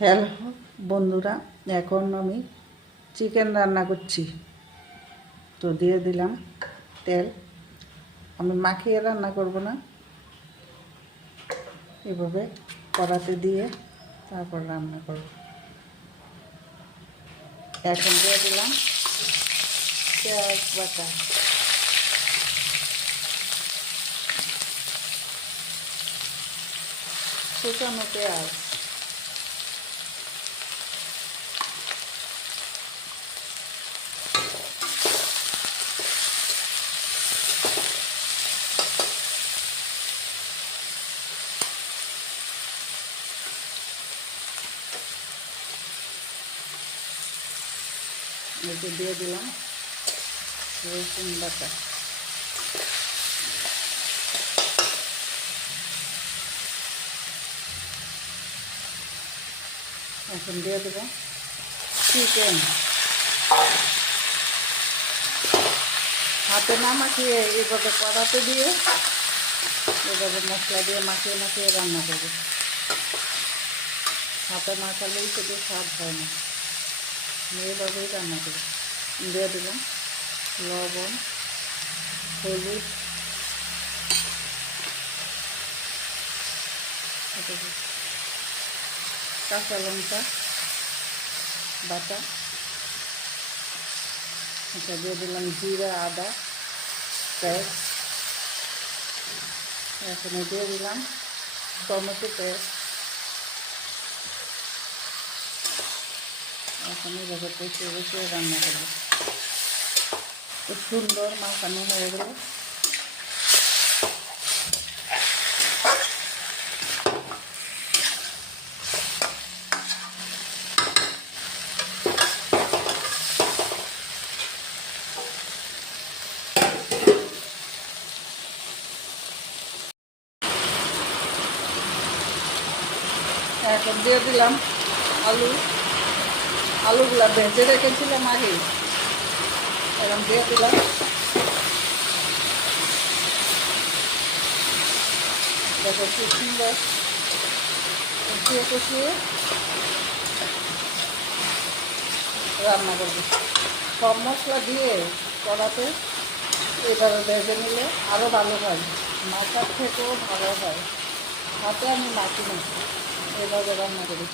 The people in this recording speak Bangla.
হ্যালো বন্ধুরা, এখন আমি চিকেন রান্না করছি। তো দিয়ে দিলাম তেল। আমি মাখিয়ে রান্না করব না, এভাবে কড়াতে দিয়ে তারপর রান্না করব। এখন দিয়ে দিলাম পেঁয়াজ বাটা, শুকানো পেঁয়াজ, এতে দিয়ে দিলাম রসুন বাটা, এখন দিয়ে দেবো চিকেন। হাতে না মাখিয়ে এইভাবে কড়াতে দিয়ে এভাবে মশলা দিয়ে মাখিয়ে মাখিয়ে রান্না করবো। হাতে মাখালেই শুধু স্বাদ হয় না, এভাবেই রান্না করি। দিয়ে দিলাম লবণ, হলুদ, কাঁচা লঙ্কা বাটা, এটা দিয়ে দিলাম জিরা আদা পেস্ট, এখানে দিয়ে দিলাম টমেটো পেস্ট। এখন এভাবে কষিয়ে কষিয়ে রান্না করব। খুব সুন্দর মাখানো হয়ে গেল। এখন দিয়ে দিলাম আলুগুলা ভেজে রেখেছিলাম আগে, এখন দিয়ে দিলাম। দেখো কি সুন্দর কষিয়ে কষিয়ে রান্না করবো। সব মশলা দিয়ে কড়াতে এভাবে ভেজে নিলে আরও ভালো হয়, মাখার থেকেও ভালো হয়। হাতে আমি মাখি না, এভাবে রান্না করি।